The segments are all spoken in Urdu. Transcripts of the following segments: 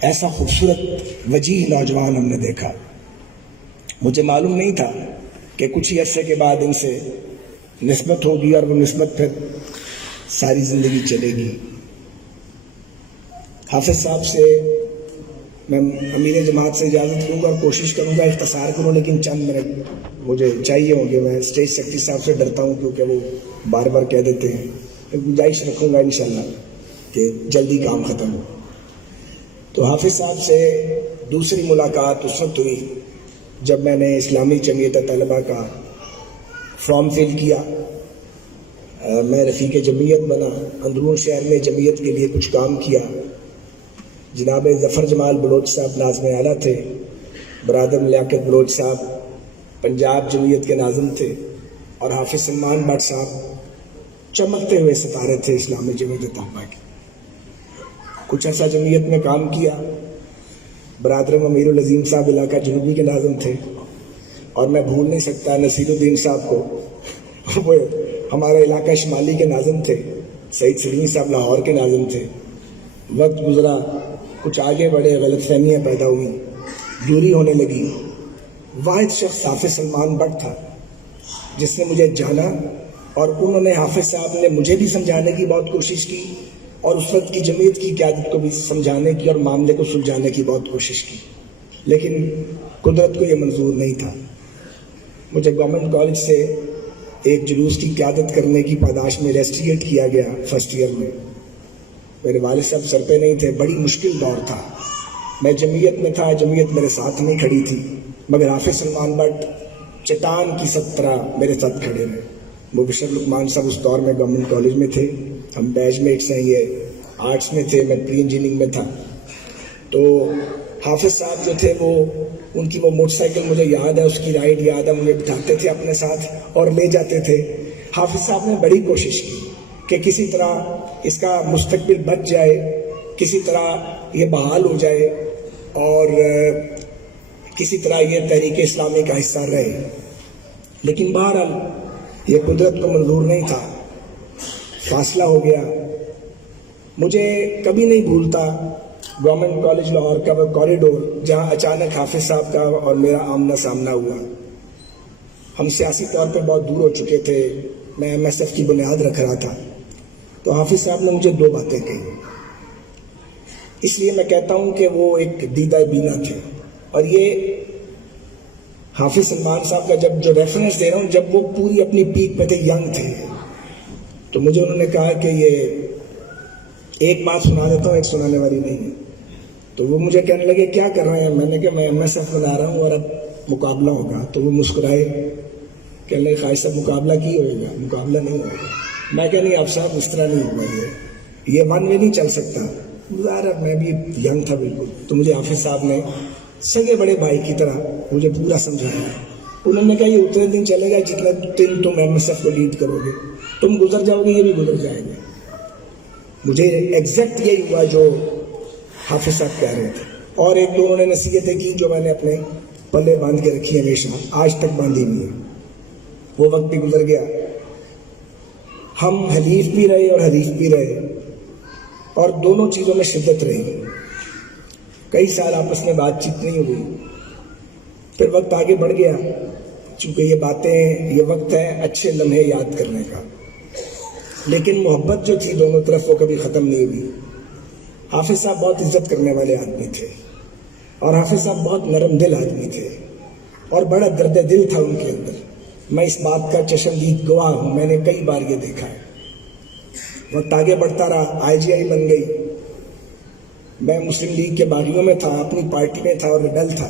ایسا خوبصورت وجیح نوجوان ہم نے دیکھا. مجھے معلوم نہیں تھا کہ کچھ ہی عرصے کے بعد ان سے نسبت ہوگی اور وہ نسبت پھر ساری زندگی چلے گی. حافظ صاحب سے میں امیر جماعت سے اجازت لوں گا اور کوشش کروں گا اختصار کروں، لیکن چند منٹ مجھے چاہیے ہوں گے. میں اسٹیج سیکرٹری صاحب سے ڈرتا ہوں کیونکہ وہ بار بار کہہ دیتے ہیں. گنجائش رکھوں گا انشاءاللہ کہ جلدی کام ختم ہو. تو حافظ صاحب سے دوسری ملاقات اس وقت ہوئی جب میں نے اسلامی جمعیت طلبہ کا فارم فل کیا. میں رفیق جمعیت بنا، اندرون شہر میں جمعیت کے لیے کچھ کام کیا. جناب ظفر جمال بلوچ صاحب ناظم اعلیٰ تھے، برادر لیاقت بلوچ صاحب پنجاب جمعیت کے ناظم تھے، اور حافظ سلمان بٹ صاحب چمکتے ہوئے ستارے تھے اسلامی جمعیت طلبہ کے. کچھ ایسا جمعیت میں کام کیا. برادر امیر العظیم صاحب علاقہ جنوبی کے ناظم تھے، اور میں بھول نہیں سکتا نصیر الدین صاحب کو، وہ ہمارے علاقہ شمالی کے ناظم تھے. سعید سلمی صاحب لاہور کے ناظم تھے. وقت گزرا، کچھ آگے بڑھے، غلط فہمیاں پیدا ہوئی، دوری ہونے لگی. واحد شخص حافظ سلمان بٹ تھا جس نے مجھے جانا، اور انہوں نے حافظ صاحب نے مجھے بھی سمجھانے کی بہت کوشش کی، اور اس وقت کی جمعیت کی قیادت کو بھی سمجھانے کی اور معاملے کو سلجھانے کی بہت کوشش کی. لیکن قدرت کو یہ منظور نہیں تھا. مجھے گورنمنٹ کالج سے ایک جلوس کی قیادت کرنے کی پاداش میں ریسٹریٹ کیا گیا فرسٹ ایئر میں. میرے والد صاحب سر پہ نہیں تھے، بڑی مشکل دور تھا. میں جمعیت میں تھا، جمعیت میرے ساتھ نہیں کھڑی تھی، مگر حافظ سلمان بٹ چٹان کی طرح میرے ساتھ کھڑے رہے. مبشر لقمان صاحب اس دور میں گورنمنٹ کالج میں تھے، ہم بیچ میٹس ہیں. یہ آرٹس میں تھے، میں پری انجینئرنگ میں تھا. تو حافظ صاحب جو تھے وہ ان کی وہ موٹر سائیکل مجھے یاد ہے، اس کی رائڈ یاد ہے، مجھے بٹھاتے تھے اپنے ساتھ اور لے جاتے تھے. حافظ صاحب نے بڑی کوشش کی کہ کسی طرح اس کا مستقبل بچ جائے، کسی طرح یہ بحال ہو جائے، اور کسی طرح یہ تحریک اسلامی کا حصہ رہے. لیکن بہرحال یہ قدرت کو منظور نہیں تھا، فاصلہ ہو گیا. مجھے کبھی نہیں بھولتا گورنمنٹ کالج لاہور کا وہ کوریڈور جہاں اچانک حافظ صاحب کا اور میرا آمنا سامنا ہوا. ہم سیاسی طور پہ بہت دور ہو چکے تھے، میں ایم ایس ایف کی بنیاد رکھ رہا تھا. تو حافظ صاحب نے مجھے 2 باتیں کہی. اس لیے میں کہتا ہوں کہ وہ ایک دیدہ بینا تھے. اور یہ حافظ سلمان صاحب کا جو ریفرنس دے رہا ہوں، جب وہ پوری اپنی پیک پہ تھے، ینگ تھے، تو مجھے انہوں نے کہا کہ یہ ایک بات سنا دیتا ہوں، ایک سنانے والی نہیں ہے. تو وہ مجھے کہنے لگے کیا کر رہے ہیں؟ میں نے کہا میں ایم ایس ایف بنا رہا ہوں اور اب مقابلہ ہوگا. تو وہ مسکرائے، کہنے لگے خواجہ صاحب مقابلہ کی ہوئے گا؟ مقابلہ نہیں ہوگا. میں کہا نہیں آپ صاحب اس طرح نہیں ہوگا، یہ ون وے نہیں چل سکتا. ظاہر میں بھی ینگ تھا بالکل. تو مجھے حافظ صاحب نے سگے بڑے بھائی کی طرح مجھے پورا سمجھایا. انہوں نے کہا یہ اتنے دن چلے گا جتنے دن تم ایم ایس ایف کو لیڈ کرو گے. تم گزر جاؤ گے، یہ بھی گزر جائیں گے. مجھے ایگزیکٹ یہی ہوا جو حافظ صاحب کہہ رہے تھے. اور ایک دو انہوں نے نصیحتیں کی جو میں نے اپنے پلے باندھ کے رکھی ہمیشہ، آج تک باندھی ہوئی ہیں. وہ وقت بھی گزر گیا، ہم حلیف بھی رہے اور حریف بھی رہے، اور دونوں چیزوں میں شدت رہی. کئی سال آپس میں بات چیت نہیں ہوئی. پھر وقت آگے بڑھ گیا، چونکہ یہ باتیں، یہ وقت ہے اچھے لمحے یاد کرنے کا. لیکن محبت جو تھی دونوں طرف وہ کبھی ختم نہیں ہوئی. حافظ صاحب بہت عزت کرنے والے آدمی تھے، اور حافظ صاحب بہت نرم دل آدمی تھے، اور بڑا درد دل تھا ان کے اندر. میں اس بات کا چشمدید گواہ ہوں، میں نے کئی بار یہ دیکھا ہے. وقت آگے بڑھتا رہا، آئی جی آئی بن گئی. میں مسلم لیگ کے باغیوں میں تھا، اپنی پارٹی میں تھا اور ریبل تھا.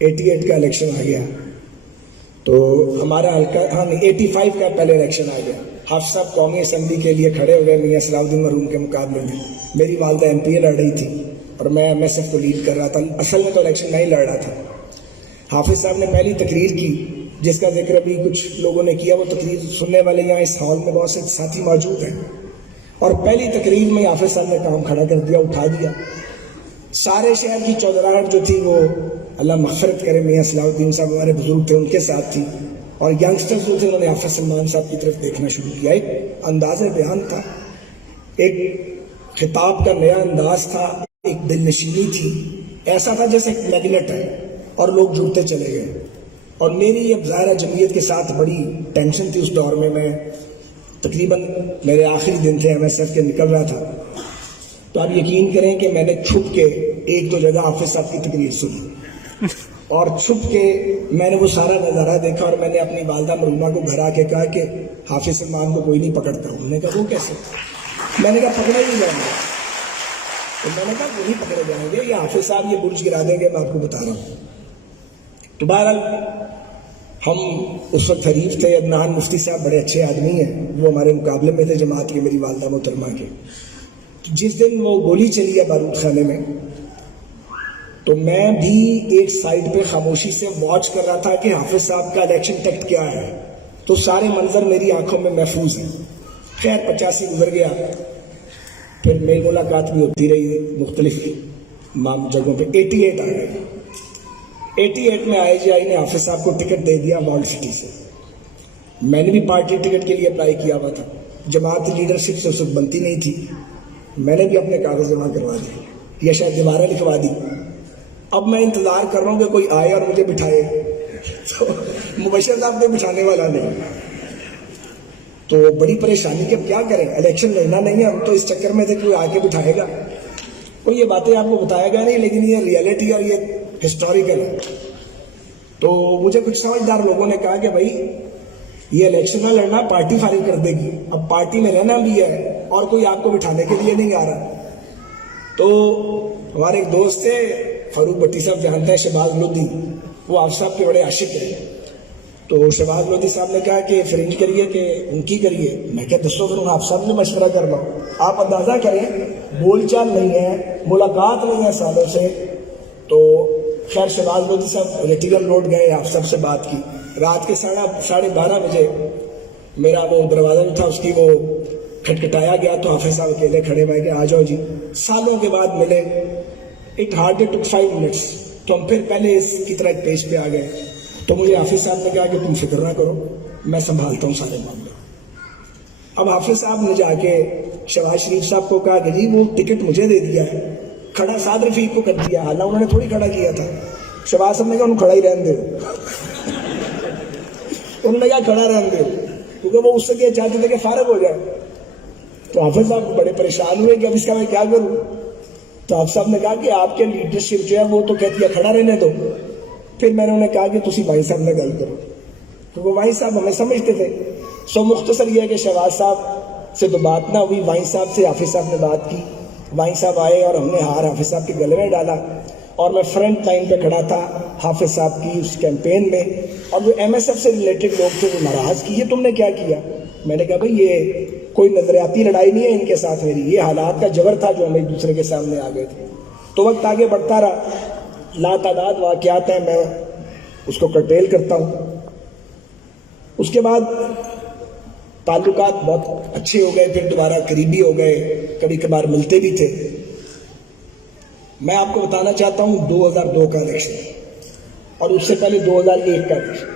88 کا الیکشن آ گیا تو ہمارا حلقہ، ہاں 85 کا پہلے الیکشن آ گیا. حافظ صاحب قومی اسمبلی کے لیے کھڑے ہوئے میاں صلاح الدین مرحوم کے مقابلے میں. میری والدہ ایم پی اے لڑ رہی تھی اور میں ایم ایس ایف کو لیڈ کر رہا تھا. اصل میں تو الیکشن نہیں لڑ رہا تھا. حافظ صاحب نے پہلی تقریر کی جس کا ذکر ابھی کچھ لوگوں نے کیا. وہ تقریر سننے والے یہاں اس ہال میں بہت سے ساتھی موجود ہیں. اور پہلی تقریر میں حافظ صاحب نے کام کھڑا کر دیا، اٹھا دیا. سارے شہر کی چودراہٹ جو تھی وہ اللہ مغفرت کرے میاں صلاح الدین صاحب ہمارے بزرگ تھے، ان کے ساتھ تھی. اور ینگسٹرز جو تھے انہوں نے حافظ سلمان صاحب کی طرف دیکھنا شروع کیا. ایک انداز بیان تھا، ایک خطاب کا نیا انداز تھا. ایک دل نشینی تھی، ایسا تھا جیسے ایک میگنیٹ ہے اور لوگ جڑتے چلے گئے. اور میری اب ظاہرہ جمعیت کے ساتھ بڑی ٹینشن تھی اس دور میں تقریباً میرے آخری دن تھے ایم ایس ایف کے، نکل رہا تھا. تو آپ یقین کریں کہ میں نے چھپ کے ایک دو جگہ حافظ صاحب کی تقریر سنی اور چھپ کے میں نے وہ سارا نظارہ دیکھا. اور میں نے اپنی والدہ مرحومہ کو گھر آ کے کہا کہ حافظ سلمان کو کوئی نہیں پکڑتا. انہوں نے کہا وہ کیسے؟ میں نے کہا پکڑا ہی نہیں جائیں گے. تو میں نے کہا وہی پکڑے جائیں گے، یہ حافظ صاحب یہ برج گرا دیں گے، میں آپ کو بتا رہا ہوں. تو بہرحال ہم اس وقت حریف تھے. عدنان مفتی صاحب بڑے اچھے آدمی ہیں، وہ ہمارے مقابلے میں تھے جماعت کے، میری والدہ محترمہ کے. جس دن وہ گولی چلی ہے بارود خانے میں، تو میں بھی ایک سائڈ پہ خاموشی سے واچ کر رہا تھا کہ حافظ صاحب کا الیکشن ٹیکٹ کیا ہے. تو سارے منظر میری آنکھوں میں محفوظ ہیں. خیر 85 گزر گیا، پھر میری ملاقات بھی ہوتی رہی مختلف جگہوں پہ. 88 آ گئے. 88 میں آئی جی آئی نے حافظ صاحب کو ٹکٹ دے دیا وارلڈ سٹی سے. میں نے بھی پارٹی ٹکٹ کے لیے اپلائی کیا ہوا تھا. جماعت لیڈرشپ سے اس وقت بنتی نہیں تھی. میں نے بھی اپنے کاغذ جمع کروا دیے یا شاید دوبارہ لکھوا دی. اب میں انتظار کر رہا ہوں کہ کوئی آئے اور مجھے بٹھائے. تو مبشر صاحب نے بٹھانے والا نہیں. تو بڑی پریشانی کہ اب کیا کریں، الیکشن لڑنا نہیں ہے. ہم تو اس چکر میں تھے کہ کوئی آ کے بٹھائے گا. کوئی یہ باتیں آپ کو بتائے گا نہیں، لیکن یہ ریئلٹی اور یہ ہسٹوریکل ہے. تو مجھے کچھ سمجھدار لوگوں نے کہا کہ بھائی یہ الیکشن نہ لڑنا، پارٹی فارغ کر دے گی. اب پارٹی میں رہنا بھی ہے اور کوئی آپ کو بٹھانے کے لیے نہیں آ رہا. تو ہمارے ایک دوست تھے فاروق بٹی صاحب، جانتے ہیں، شہباز لودھی، وہ آپ صاحب کے بڑے عاشق ہیں. تو شہباز لودھی صاحب نے کہا کہ فرنج کریے کہ ان کی کریے. میں کیا دسو کروں، آپ صاحب نے مشورہ کر لو. آپ اندازہ کریں، بول چال نہیں ہے، ملاقات نہیں ہے سالوں سے. تو خیر شہباز لودھی صاحب ریٹیگل روڈ گئے، آپ سب سے بات کی. رات کے 12:30 بجے میرا وہ دروازہ جو تھا اس کی وہ کھٹکھٹایا گیا. تو حافظ صاحب اکیلے کھڑے، میں کہ آ جاؤ جی. سالوں کے بعد ملے. It hardly took 5 minutes. تو ہم پھر پہلے اس کی طرح ایک پیج پہ آ گئے. تو مجھے حافظ صاحب نے کہا کہ تم فکر نہ کرو، میں سنبھالتا ہوں سارے معاملے. اب حافظ صاحب نے جا کے شہباز شریف صاحب کو کہا کہ جی وہ ٹکٹ مجھے دے دیا ہے، کھڑا سعد رفیق کو کر دیا. حالانکہ انہوں نے تھوڑی کھڑا کیا تھا. شہباز صاحب نے کہا انہوں کھڑا ہی رہنے دے. انہوں نے کہا کھڑا رہنے دے، کیونکہ وہ اس سے کیا چاہتے تھے کہ فارغ ہو جائے. تو حافظ صاحب بڑے پریشان ہوئے کہ اب اس کا میں کیا کروں. تو حافظ صاحب نے کہا کہ آپ کے لیڈرشپ جو ہے وہ تو کہتی ہے کھڑا رہنے دو. پھر میں نے انہیں کہا کہ تسی بھائی صاحب نے گل کرو، کیونکہ بھائی صاحب ہمیں سمجھتے تھے. سو مختصر یہ ہے کہ شہباز صاحب سے تو بات نہ ہوئی، وائن صاحب سے حافظ صاحب نے بات کی. وائن صاحب آئے اور ہم نے ہار حافظ صاحب کے گلے میں ڈالا. اور میں فرنٹ لائن پہ کھڑا تھا حافظ صاحب کی اس کیمپین میں. اور جو ایم ایس ایف سے ریلیٹڈ لوگ تھے وہ ناراض کی، یہ تم نے کیا کیا. میں نے کہا بھائی یہ کوئی نظریاتی لڑائی نہیں ہے ان کے ساتھ میری، یہ حالات کا جبر تھا جو ہم ایک دوسرے کے سامنے آ گئے تھے. تو وقت آگے بڑھتا رہا، لا تعداد واقعات ہیں، میں اس کو کرٹیل کرتا ہوں. اس کے بعد تعلقات بہت اچھے ہو گئے، پھر دوبارہ قریبی ہو گئے، کبھی کبھار ملتے بھی تھے. میں آپ کو بتانا چاہتا ہوں 2002 کا الیکشن اور اس سے پہلے 2001 کا الیکشن.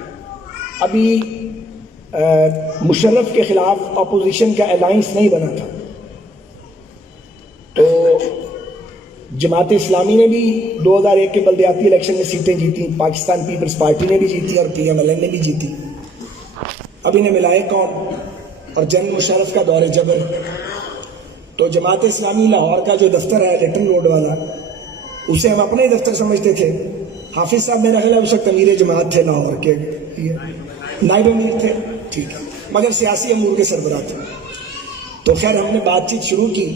ابھی مشرف کے خلاف اپوزیشن کا الائنس نہیں بنا تھا. تو جماعت اسلامی نے بھی 2001 کے بلدیاتی الیکشن میں سیٹیں جیتی، پاکستان پیپلز پارٹی نے بھی جیتی اور پی ایم ایل این نے بھی جیتی. اب انہیں ملائے کون؟ اور جنرل مشرف کا دور جبر. تو جماعت اسلامی لاہور کا جو دفتر ہے لٹن روڈ والا، اسے ہم اپنے دفتر سمجھتے تھے. حافظ صاحب میرا خیال ہے اس وقت امیر جماعت تھے لاہور کے، نائب امیر تھے، ٹھیک ہے، مگر سیاسی امور کے سربراہ تھے. تو خیر ہم نے بات چیت شروع کی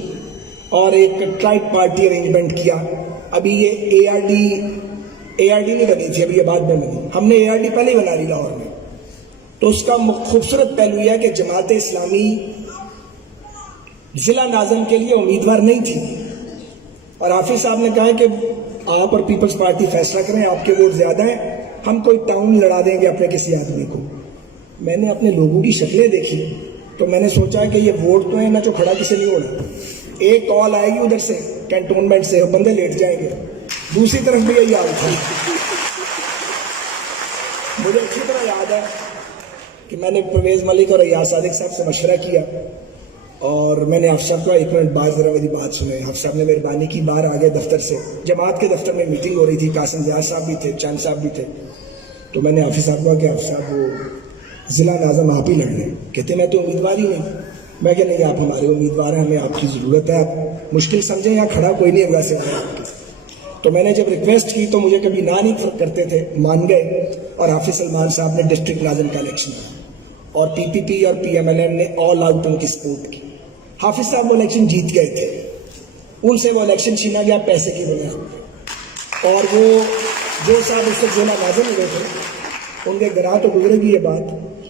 اور ایک ٹرائب پارٹی ارینجمنٹ کیا. ابھی یہ اے آر ڈی نہیں بنی تھی، ابھی یہ بعد میں بنی. ہم نے اے آر ڈی پہلے ہی بنا لی لاہور میں. تو اس کا خوبصورت پہلو یہ ہے کہ جماعت اسلامی ضلع ناظم کے لیے امیدوار نہیں تھی. اور حافظ صاحب نے کہا کہ آپ اور پیپلز پارٹی فیصلہ کریں، آپ کے ووٹ زیادہ ہیں، ہم کوئی ٹاؤن لڑا دیں گے اپنے کسی آدمی کو. میں نے اپنے لوگوں کی شکلیں دیکھی تو میں نے سوچا کہ یہ ووٹ تو ہے نہ، جو کھڑا کسی نہیں ہونا. ایک کال آئے گی ادھر سے کینٹونمنٹ سے، بندے لیٹ جائیں گے، دوسری طرف بھی یہی حال تھا. مجھے اچھی طرح یاد ہے کہ میں نے پرویز ملک اور ایاز صادق صاحب سے مشورہ کیا اور میں نے حافظ صاحب کو 1 منٹ بعد ذرا میری بات سنیں. حافظ صاحب نے مہربانی کی باہر آ گئے دفتر سے, جماعت کے دفتر میں میٹنگ ہو رہی تھی, قاسم ریاض صاحب بھی تھے, چاند صاحب بھی تھے. تو میں نے حافظ صاحب کو کہا کہ حافظ صاحب وہ ضلع ناظم آپ ہی لڑ رہے ہیں. کہتے میں تو امیدوار ہی نہیں. میں کہ نہیں, آپ ہمارے امیدوار ہیں, ہمیں آپ کی ضرورت ہے, آپ مشکل سمجھیں, یہاں کھڑا کوئی نہیں ہوگا سے آپ کے. تو میں نے جب ریکویسٹ کی تو مجھے کبھی نہ نہیں کرتے تھے, مان گئے. اور حافظ سلمان صاحب نے ڈسٹرکٹ ناظم کا الیکشن کیا اور PPP اور PMLN نے آل آؤٹ ان کی سپورٹ کی. حافظ صاحب وہ الیکشن جیت گئے تھے, ان سے وہ الیکشن چھینا گیا پیسے کی بنیاد پر. اور وہ جو صاحب اس وقت ضلع ناظم ہوئے تھے, ان کے گراہ تو گزرے گی یہ بات,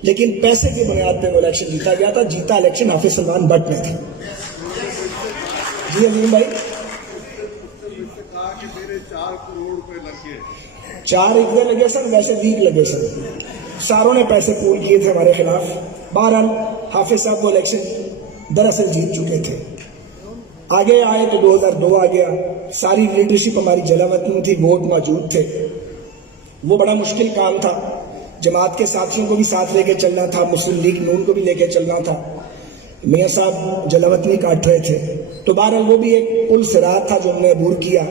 لیکن پیسے کی بنیاد پہ وہ الیکشن جیتا گیا تھا. جیتا الیکشن حافظ سلمان بٹ نے تھا. جی عظیم بھائی, 4 کروڑ روپے لگے, 4 اگلے لگے سر, ویسے 20 لگے سر. ساروں نے پیسے پول کیے تھے ہمارے خلاف. بہرحال حافظ صاحب وہ الیکشن دراصل جیت چکے تھے. آگے آئے تو 2002 آ گیا. ساری لیڈرشپ ہماری جلاوطن تھی, ووٹ موجود تھے. وہ بڑا مشکل کام تھا. جماعت کے ساتھیوں کو بھی ساتھ لے کے چلنا تھا, مسلم لیگ نون کو بھی لے کے چلنا تھا. میاں صاحب جلاوطنی کاٹ رہے تھے. تو بہرحال وہ بھی ایک پل صراط تھا جو ہم نے عبور کیا.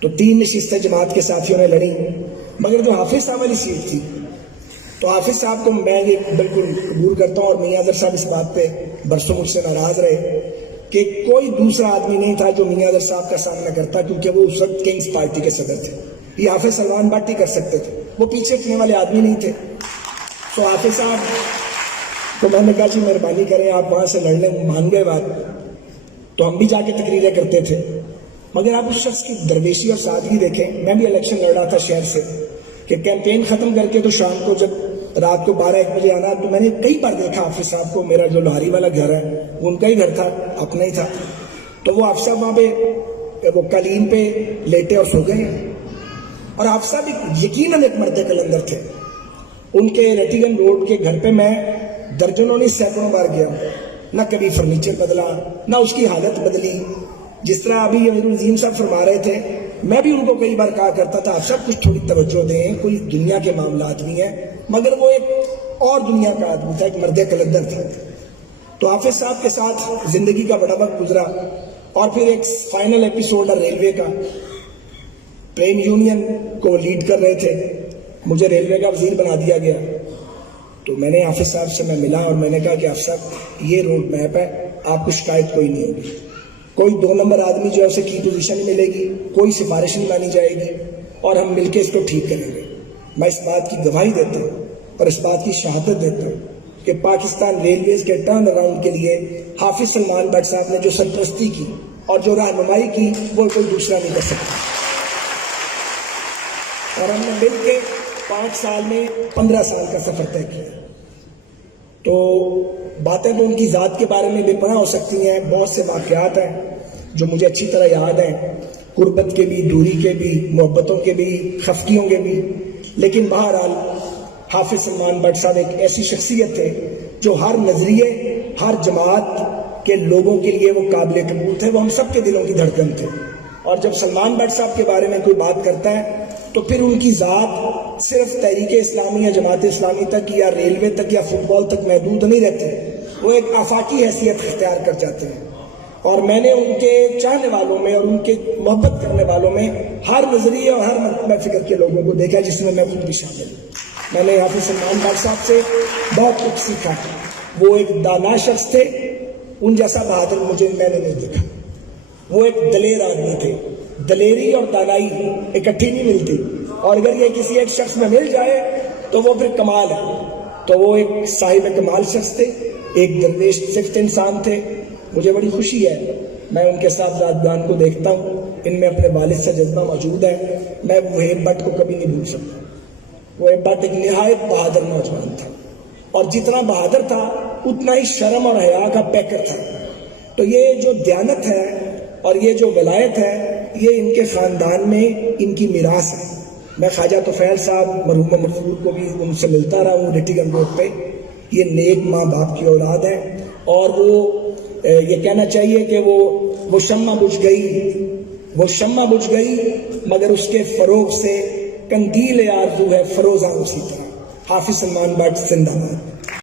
تو 3 نشستیں جماعت کے ساتھیوں نے لڑی. مگر جو حافظ صاحب والی سیٹ تھی, تو حافظ صاحب کو میں یہ بالکل قبول کرتا ہوں, اور میاں اظہر صاحب اس بات پہ برسوں مجھ سے ناراض رہے کہ کوئی دوسرا آدمی نہیں تھا جو میاں اظہر صاحب کا سامنا کرتا, کیونکہ وہ اس وقت کنگز پارٹی کے صدر تھے. یہ حافظ سلمان بٹ ہی کر سکتے تھے, وہ پیچھے ہٹنے والے آدمی نہیں تھے. تو حافظ صاحب تو میں نے کہا جی مہربانی کریں آپ وہاں سے لڑ لیں. مان گئے بات. تو ہم بھی جا کے تقریریں کرتے تھے. مگر آپ اس شخص کی درویشی اور سادگی دیکھیں. میں بھی الیکشن لڑ رہا تھا شہر سے, کہ کیمپین ختم کر کے تو شام کو جب رات کو 12-1 بجے آنا, تو میں نے کئی بار دیکھا حافظ صاحب کو. میرا جو لوہاری والا گھر ہے وہ ان کا ہی گھر تھا, اپنا ہی تھا. تو وہ حافظ صاحب وہاں پہ وہ قالین پہ لیٹے اور سو گئے. اور حافظ صاحب یقیناً ایک مرد قلندر تھے. ان کے ریٹیگن روڈ کے گھر پہ میں درجنوں نہیں سینکڑوں بار گیا. نہ کبھی فرنیچر بدلا, نہ اس کی حالت بدلی. جس طرح ابھی امیر العظیم صاحب فرما رہے تھے, میں بھی ان کو کئی بار کہا کرتا تھا آپ سب کچھ تھوڑی توجہ دیں, کوئی دنیا کے معاملات بھی ہیں. مگر وہ ایک اور دنیا کا آدمی تھا, ایک مرد قلندر تھا. تو حافظ صاحب کے ساتھ زندگی کا بڑا وقت گزرا. اور پھر ایک فائنل ایپیسوڈ ہے ریلوے کا. ٹرین یونین کو لیڈ کر رہے تھے, مجھے ریلوے کا وزیر بنا دیا گیا. تو میں نے حافظ صاحب سے میں ملا اور میں نے کہا کہ حافظ صاحب یہ روڈ میپ ہے, آپ کو شکایت کوئی نہیں ہوگی. کوئی 2 نمبر آدمی جو ہے اسے کی پوزیشن نہیں ملے گی, کوئی سفارش نہیں مانی جائے گی, اور ہم مل کے اس کو ٹھیک کریں گے. میں اس بات کی گواہی دیتا ہوں اور اس بات کی شہادت دیتا ہوں کہ پاکستان ریلویز کے ٹرن اراؤنڈ کے لیے حافظ سلمان بٹ صاحب نے جو سرپرستی کی اور جو رہنمائی کی, وہ کوئی دوسرا نہیں کر سکتا. اور ہم نے مل کے 5 سال میں 15 سال کا سفر طے کیا. تو باتیں تو ان کی ذات کے بارے میں بے پناہ ہو سکتی ہیں. بہت سے واقعات ہیں جو مجھے اچھی طرح یاد ہیں, قربت کے بھی, دوری کے بھی, محبتوں کے بھی, خفگیوں کے بھی. لیکن بہرحال حافظ سلمان بٹ صاحب ایک ایسی شخصیت تھے جو ہر نظریے, ہر جماعت کے لوگوں کے لیے وہ قابل قبول تھے. وہ ہم سب کے دلوں کی دھڑکن تھے. اور جب سلمان بٹ صاحب کے بارے میں کوئی بات کرتا ہے تو پھر ان کی ذات صرف تحریک اسلامی یا جماعت اسلامی تک یا ریلوے تک یا فٹ بال تک محدود نہیں رہتے, وہ ایک آفاقی حیثیت اختیار کر جاتے ہیں. اور میں نے ان کے چاہنے والوں میں اور ان کے محبت کرنے والوں میں ہر نظریے اور ہر مرتبہ فکر کے لوگوں کو دیکھا, جس میں خود بھی شامل ہوں. میں نے حافظ سلمان بٹ صاحب سے بہت کچھ سیکھا. وہ ایک دانا شخص تھے, ان جیسا بہادر میں نے نہیں دیکھا. وہ ایک دلیر آدمی تھے. دلیری اور دانائی اکٹھی نہیں ملتی, اور اگر یہ کسی ایک شخص میں مل جائے تو وہ پھر کمال ہے. تو وہ ایک صاحب کمال شخص تھے, ایک درویش صفت انسان تھے. مجھے بڑی خوشی ہے, میں ان کے ساتھ رازدان کو دیکھتا ہوں, ان میں اپنے والد سے جذبہ موجود ہے. میں وہیب بٹ کو کبھی نہیں بھول سکتا. وہیب بٹ ایک نہایت بہادر نوجوان تھا, اور جتنا بہادر تھا اتنا ہی شرم اور حیا کا پیکر تھا. تو یہ جو دیانت ہے اور یہ جو ولایت ہے, یہ ان کے خاندان میں ان کی میراث ہے. میں خواجہ طفیل صاحب مرحوم مرفوع کو بھی ان سے ملتا رہا ہوں ریٹیگن روڈ پہ. یہ نیک ماں باپ کی اولاد ہے, اور وہ یہ کہنا چاہیے کہ وہ شمع بجھ گئی مگر اس کے فروغ سے قندیل آرزو ہے فروزاں اسی طرح. حافظ سلمان بٹ زندہ باد.